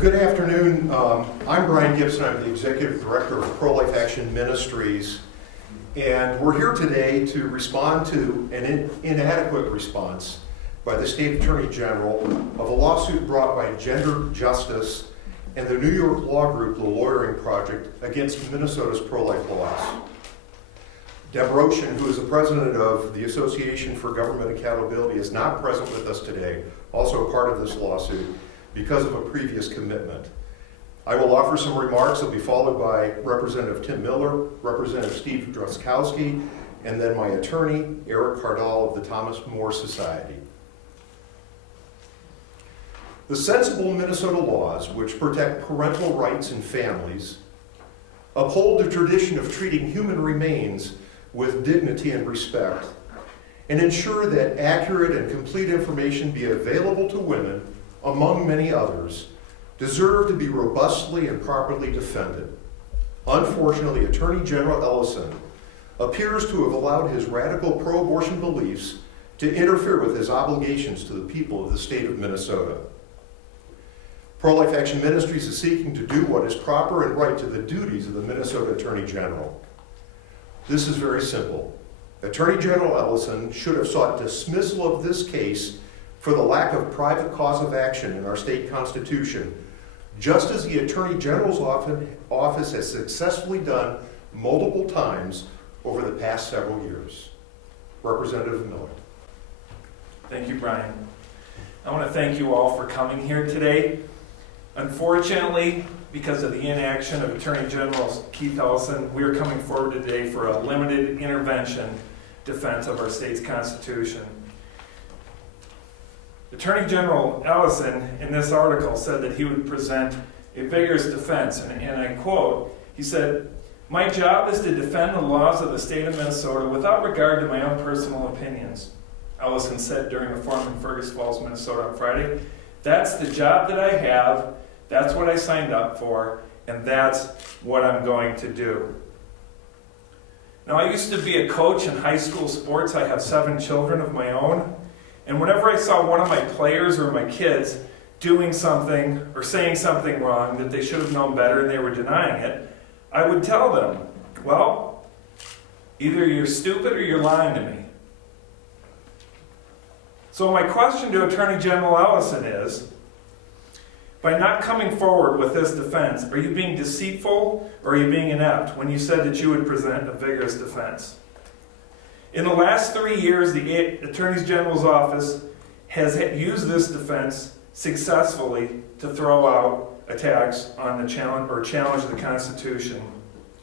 Good afternoon. I'm Brian Gibson. I'm the Executive Director of Pro-Life Action Ministries. And we're here today to respond to an inadequate response by the State Attorney General of a lawsuit brought by Gender Justice and the New York law group, the Lawyering Project, against Minnesota's pro-life laws. Deb Roshan, who is the president of the Association for Government Accountability, is not present with us today, also a part of this lawsuit, because of a previous commitment. I will offer some remarks. They'll be followed by Representative Tim Miller, Representative Steve Drazkowski, and then my attorney, Erick Kaardal of the Thomas More Society. The sensible Minnesota laws, which protect parental rights in families, uphold the tradition of treating human remains with dignity and respect, and ensure that accurate and complete information be available to women, among many others, deserve to be robustly and properly defended. Unfortunately, Attorney General Ellison appears to have allowed his radical pro-abortion beliefs to interfere with his obligations to the people of the state of Minnesota. Pro-Life Action Ministries is seeking to do what is proper and right to the duties of the Minnesota Attorney General. This is very simple. Attorney General Ellison should have sought dismissal of this case for the lack of private cause of action in our state constitution, just as the Attorney General's office has successfully done multiple times over the past several years. Representative Miller. Thank you, Brian. I want to thank you all for coming here today. Unfortunately, because of the inaction of Attorney General Keith Ellison, we are coming forward today for a limited intervention defense of our state's constitution. Attorney General Ellison, in this article, said that he would present a vigorous defense, and I quote, he said, "My job is to defend the laws of the state of Minnesota without regard to my own personal opinions," Ellison said during a forum in Fergus Falls, Minnesota on Friday. "That's the job that I have, that's what I signed up for, and that's what I'm going to do." Now, I used to be a coach in high school sports. I have 7 children of my own. And whenever I saw one of my players or my kids doing something or saying something wrong that they should have known better and they were denying it, I would tell them, well, either you're stupid or you're lying to me. So my question to Attorney General Ellison is, by not coming forward with this defense, are you being deceitful or are you being inept when you said that you would present a vigorous defense? In the last 3 years, the Attorney General's office has used this defense successfully to throw out attacks on the challenge the Constitution.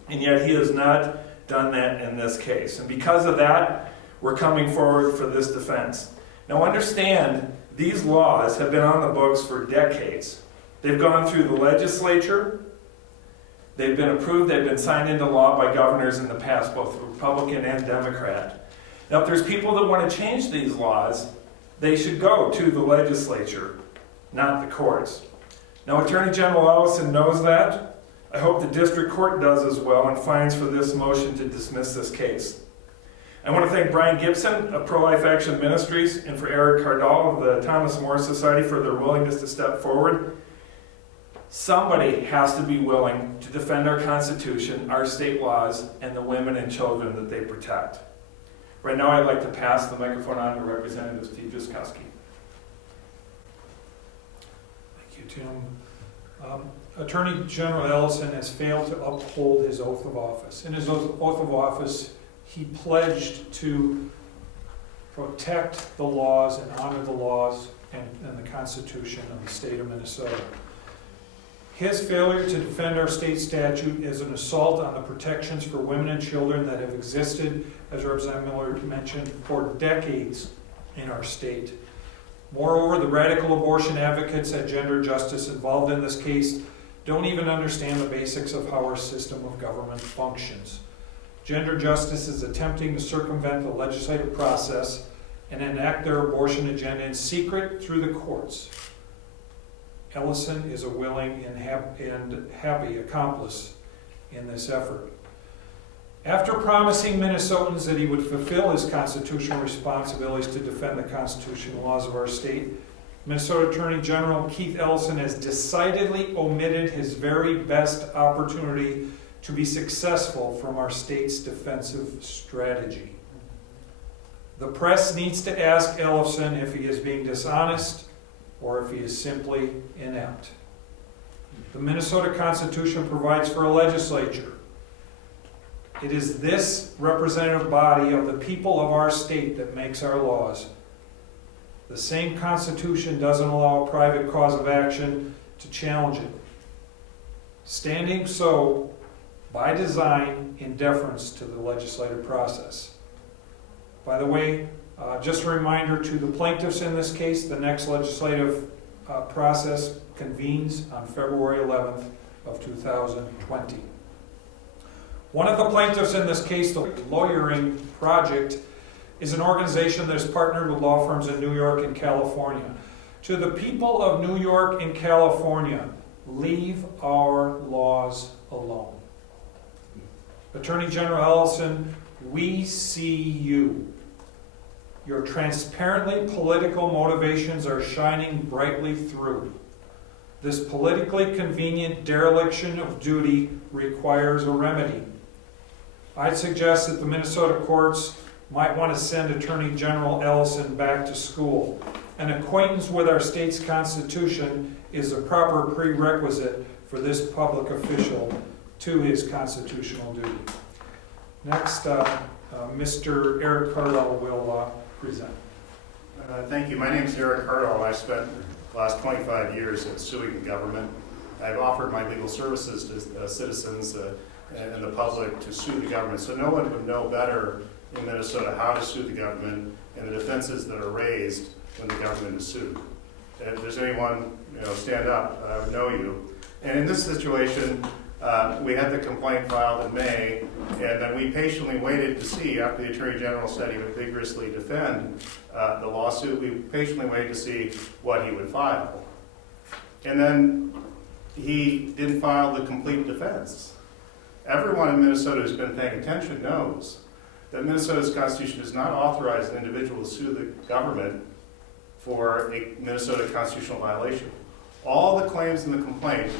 And yet he has not done that in this case. And because of that, we're coming forward for this defense. Now understand, these laws have been on the books for decades. They've gone through the legislature. They've been approved, they've been signed into law by governors in the past, both Republican and Democrat. Now, if there's people that want to change these laws, they should go to the legislature, not the courts. Now, Attorney General Ellison knows that. I hope the district court does as well and finds for this motion to dismiss this case. I want to thank Brian Gibson of Pro-Life Action Ministries and for Erick Kaardal of the Thomas More Society for their willingness to step forward. Somebody has to be willing to defend our Constitution, our state laws, and the women and children that they protect. Right now, I'd like to pass the microphone on to Representative Steve Drazkowski. Thank you, Tim. Attorney General Ellison has failed to uphold his oath of office. In his oath of office, he pledged to protect the laws and honor the laws and the Constitution of the state of Minnesota. His failure to defend our state statute is an assault on the protections for women and children that have existed, as Representative Miller mentioned, for decades in our state. Moreover, the radical abortion advocates at Gender Justice involved in this case don't even understand the basics of how our system of government functions. Gender Justice is attempting to circumvent the legislative process and enact their abortion agenda in secret through the courts. Ellison is a willing and happy accomplice in this effort. After promising Minnesotans that he would fulfill his constitutional responsibilities to defend the constitutional laws of our state, Minnesota Attorney General Keith Ellison has decidedly omitted his very best opportunity to be successful from our state's defensive strategy. The press needs to ask Ellison if he is being dishonest or if he is simply inept. The Minnesota Constitution provides for a legislature. It is this representative body of the people of our state that makes our laws. The same Constitution doesn't allow a private cause of action to challenge it, standing so by design in deference to the legislative process. By the way, just a reminder to the plaintiffs in this case, the next legislative process convenes on February 11th of 2020. One of the plaintiffs in this case, the Lawyering Project, is an organization that is partnered with law firms in New York and California. To the people of New York and California, leave our laws alone. Attorney General Ellison, we see you. Your transparently political motivations are shining brightly through. This politically convenient dereliction of duty requires a remedy. I'd suggest that the Minnesota courts might want to send Attorney General Ellison back to school. An acquaintance with our state's Constitution is a proper prerequisite for this public official to his constitutional duty. Next, Mr. Erick Kaardal will present. Thank you. My name is Erick Kaardal. I've spent the last 25 years in suing the government. I've offered my legal services to citizens and the public to sue the government. So no one would know better in Minnesota how to sue the government and the defenses that are raised when the government is sued. If there's anyone, stand up, I would know you. And in this situation, we had the complaint filed in May, and then we patiently waited to see, after the Attorney General said he would vigorously defend the lawsuit, we patiently waited to see what he would file. And then he didn't file the complete defense. Everyone in Minnesota who's been paying attention knows that Minnesota's Constitution does not authorize an individual to sue the government for a Minnesota constitutional violation. All the claims in the complaint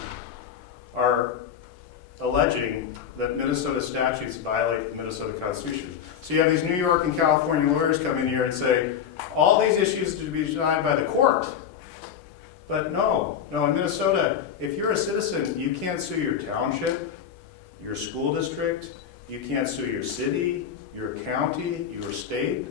are alleging that Minnesota statutes violate the Minnesota Constitution. So you have these New York and California lawyers come in here and say, all these issues are to be decided by the court. But no, in Minnesota, if you're a citizen, you can't sue your township, your school district, you can't sue your city, your county, your state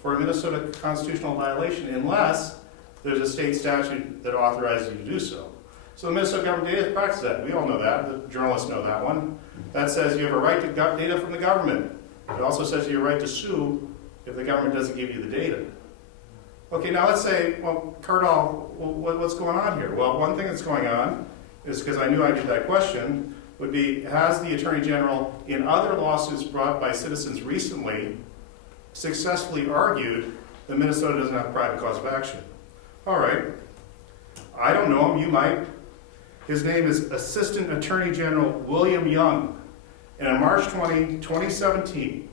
for a Minnesota constitutional violation unless there's a state statute that authorizes you to do so. So the Minnesota government data practices that. We all know that. The journalists know that one. That says you have a right to data from the government. It also says you have a right to sue if the government doesn't give you the data. Okay, now let's say, well, Kaardal, what's going on here? Well, one thing that's going on is, because I knew I'd get that question, would be, has the Attorney General, in other lawsuits brought by citizens recently, successfully argued that Minnesota doesn't have a private cause of action? All right. I don't know him. You might. His name is Assistant Attorney General William Young. And on March 20, 2017,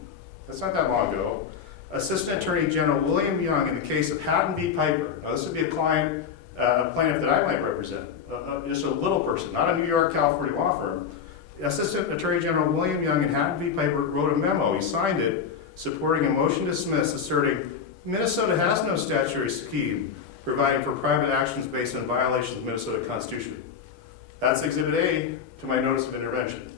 that's not that long ago, Assistant Attorney General William Young, in the case of Hatton v. Piper, now this would be a plaintiff that I might represent, just a little person, not a New York, California law firm. Assistant Attorney General William Young in Hatton v. Piper wrote a memo, he signed it, supporting a motion to dismiss, asserting Minnesota has no statutory scheme providing for private actions based on violations of the Minnesota Constitution. That's Exhibit A to my notice of intervention.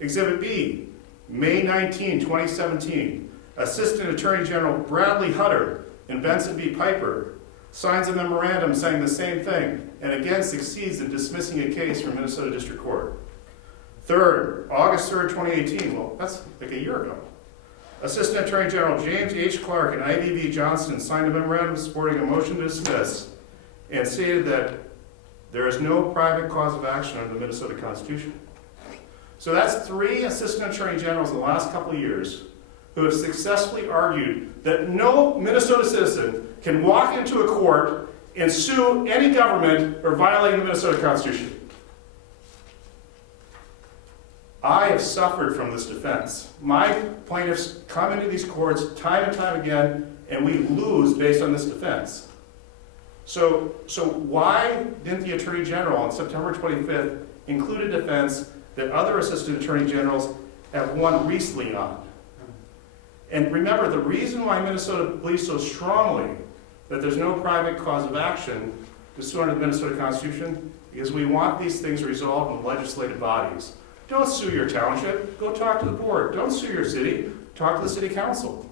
Exhibit B, May 19, 2017, Assistant Attorney General Bradley Hutter in Benson v. Piper signs a memorandum saying the same thing, and again succeeds in dismissing a case from Minnesota District Court. Third, August 3rd, 2018, well, that's like a year ago. Assistant Attorney General James H. Clark and Ivy V. Johnston signed a memorandum supporting a motion to dismiss and stated that there is no private cause of action under the Minnesota Constitution. So that's 3 Assistant Attorney Generals in the last couple of years who have successfully argued that no Minnesota citizen can walk into a court and sue any government for violating the Minnesota Constitution. I have suffered from this defense. My plaintiffs come into these courts time and time again, and we lose based on this defense. So why didn't the Attorney General on September 25th include a defense that other Assistant Attorney Generals have won recently on? And remember, the reason why Minnesota believes so strongly that there's no private cause of action to sue under the Minnesota Constitution is we want these things resolved in legislative bodies. Don't sue your township, go talk to the board. Don't sue your city, talk to the city council.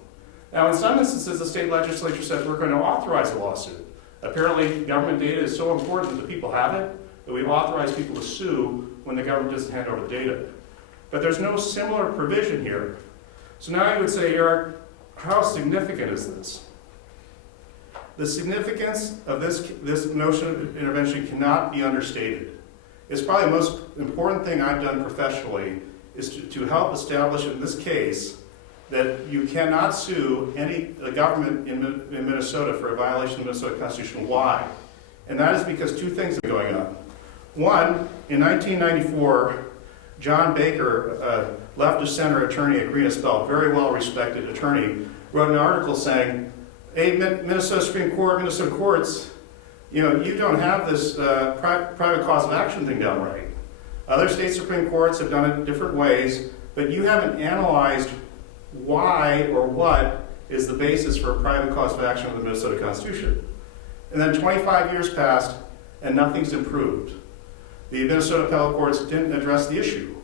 Now, in some instances, the state legislature says we're going to authorize a lawsuit. Apparently, government data is so important that the people have it, that we've authorized people to sue when the government doesn't hand over the data. But there's no similar provision here. So now you would say, Eric, how significant is this? The significance of this notion of intervention cannot be understated. It's probably the most important thing I've done professionally is to help establish in this case that you cannot sue the government in Minnesota for a violation of the Minnesota Constitution. Why? And that is because two things are going on. One, in 1994, John Baker, a leftist center attorney at Green Espel, very well-respected attorney, wrote an article saying, hey, Minnesota Supreme Court, Minnesota courts, you don't have this private cause of action thing done right. Other state Supreme Courts have done it different ways, but you haven't analyzed why or what is the basis for a private cause of action of the Minnesota Constitution. And then 25 years passed, and nothing's improved. The Minnesota appellate courts didn't address the issue.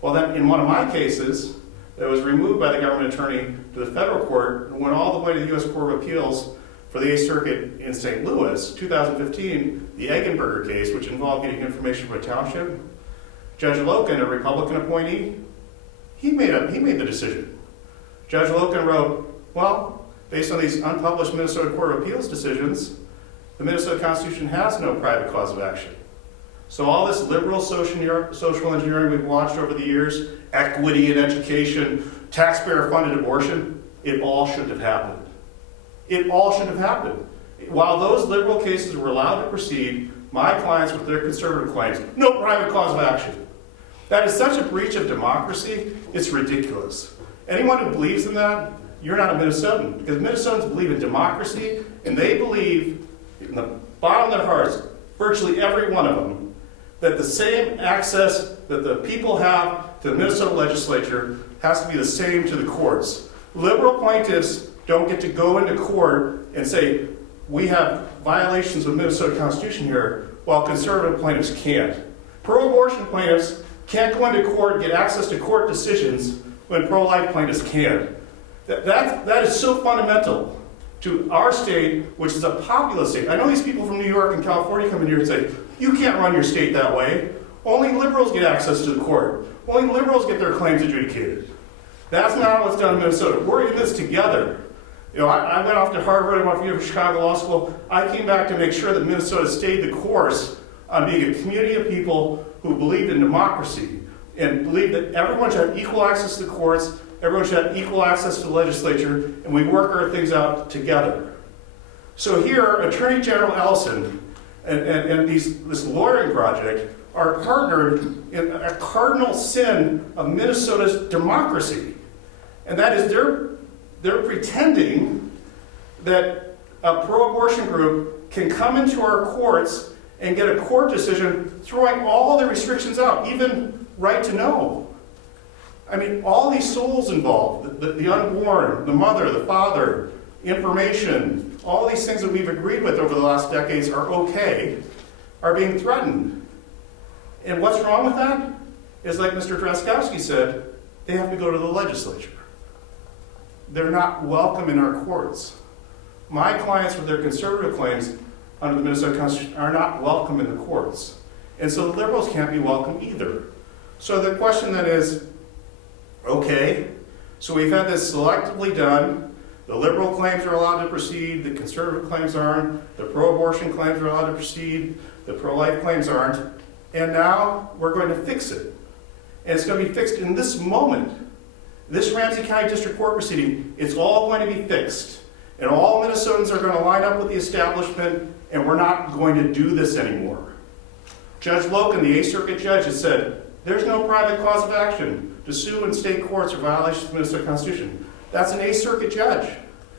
Well, then, in one of my cases, that was removed by the government attorney to the federal court and went all the way to the U.S. Court of Appeals for the 8th Circuit in St. Louis, 2015, the Eggenberger case, which involved getting information from a township. Judge Loken, a Republican appointee, he made the decision. Judge Loken wrote, well, based on these unpublished Minnesota Court of Appeals decisions, the Minnesota Constitution has no private cause of action. So all this liberal social engineering we've watched over the years, equity in education, taxpayer-funded abortion, it all shouldn't have happened. It all should have happened. While those liberal cases were allowed to proceed, my clients with their conservative claims, no private cause of action. That is such a breach of democracy, it's ridiculous. Anyone who believes in that, you're not a Minnesotan. Because Minnesotans believe in democracy, and they believe, in the bottom of their hearts, virtually every one of them, that the same access that the people have to the Minnesota legislature has to be the same to the courts. Liberal plaintiffs don't get to go into court and say, we have violations of the Minnesota Constitution here, while conservative plaintiffs can't. Pro-abortion plaintiffs can't go into court and get access to court decisions when pro-life plaintiffs can. That is so fundamental to our state, which is a populous state. I know these people from New York and California come in here and say, you can't run your state that way. Only liberals get access to the court. Only liberals get their claims adjudicated. That's not what's done in Minnesota. We're in this together. I went off to Harvard, I went to Chicago Law School. I came back to make sure that Minnesota stayed the course on being a community of people who believed in democracy and believed that everyone should have equal access to the courts, everyone should have equal access to the legislature, and we work our things out together. So here, Attorney General Ellison and this lawyering project are partnered in a cardinal sin of Minnesota's democracy. And that is they're pretending that a pro-abortion group can come into our courts and get a court decision throwing all the restrictions out, even right to know. I mean, all these souls involved, the unborn, the mother, the father, information, all these things that we've agreed with over the last decades are okay, are being threatened. And what's wrong with that? Is like Mr. Drazkowski said, they have to go to the legislature. They're not welcome in our courts. My clients with their conservative claims under the Minnesota Constitution are not welcome in the courts. And so the liberals can't be welcome either. So the question then is, okay, so we've had this selectively done. The liberal claims are allowed to proceed, the conservative claims aren't, the pro-abortion claims are allowed to proceed, the pro-life claims aren't, and now we're going to fix it. And it's going to be fixed in this moment. This Ramsey County District Court proceeding, it's all going to be fixed. And all Minnesotans are going to line up with the establishment, and we're not going to do this anymore. Judge Loken, the 8th Circuit judge, has said, there's no private cause of action to sue in state courts for violations of the Minnesota Constitution. That's an 8th Circuit judge,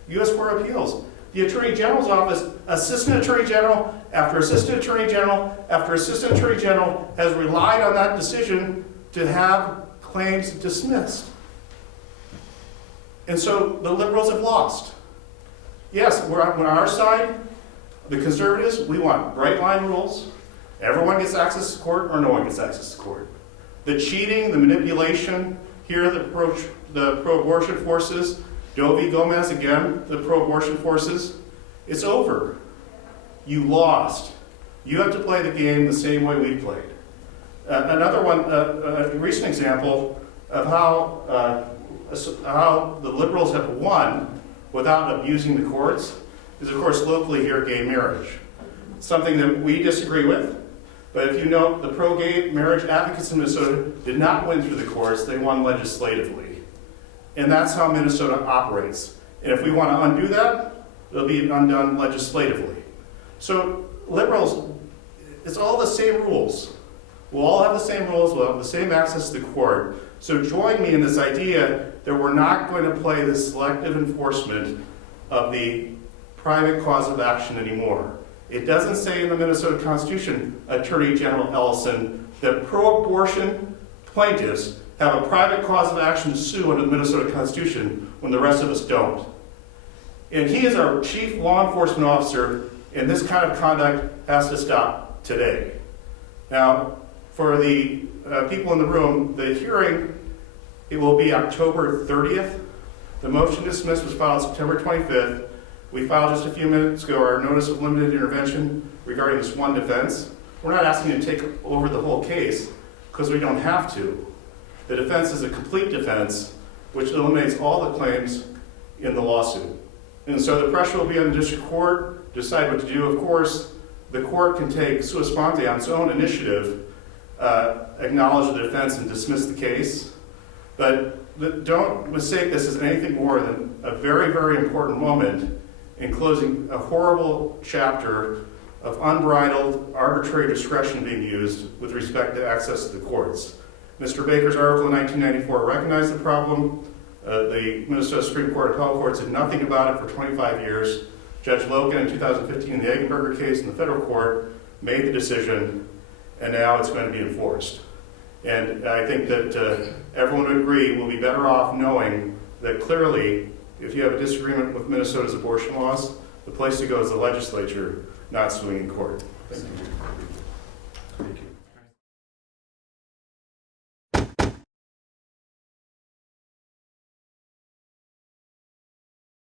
U.S. Court of Appeals. The Attorney General's office, Assistant Attorney General after Assistant Attorney General after Assistant Attorney General has relied on that decision to have claims dismissed. And so the liberals have lost. Yes, we're on our side. The conservatives, we want bright line rules. Everyone gets access to court or no one gets access to court. The cheating, the manipulation, here the pro-abortion forces, Doe v. Gomez again, the pro-abortion forces, it's over. You lost. You have to play the game the same way we played. Another one, a recent example of how the liberals have won without abusing the courts is, of course, locally here, gay marriage. Something that we disagree with, but if you know, the pro-gay marriage advocates in Minnesota did not win through the courts, they won legislatively. And that's how Minnesota operates. And if we want to undo that, it'll be undone legislatively. So liberals, it's all the same rules. We'll all have the same rules, we'll have the same access to the court. So join me in this idea that we're not going to play this selective enforcement of the private cause of action anymore. It doesn't say in the Minnesota Constitution, Attorney General Ellison, that pro-abortion plaintiffs have a private cause of action to sue under the Minnesota Constitution when the rest of us don't. And he is our chief law enforcement officer, and this kind of conduct has to stop today. Now, for the people in the room, the hearing, it will be October 30th. The motion to dismiss was filed September 25th. We filed just a few minutes ago our notice of limited intervention regarding this one defense. We're not asking you to take over the whole case because we don't have to. The defense is a complete defense which eliminates all the claims in the lawsuit. And so the pressure will be on the district court to decide what to do. Of course, the court can take sua sponte on its own initiative, acknowledge the defense and dismiss the case. But don't mistake this as anything more than a very, very important moment in closing a horrible chapter of unbridled, arbitrary discretion being used with respect to access to the courts. Mr. Baker's article in 1994 recognized the problem. The Minnesota Supreme Court appellate courts did nothing about it for 25 years. Judge Logan in 2015 in the Eggenberger case in the federal court made the decision, and now it's going to be enforced. And I think that everyone would agree we'll be better off knowing that clearly, if you have a disagreement with Minnesota's abortion laws, the place to go is the legislature, not suing in court. Thank you.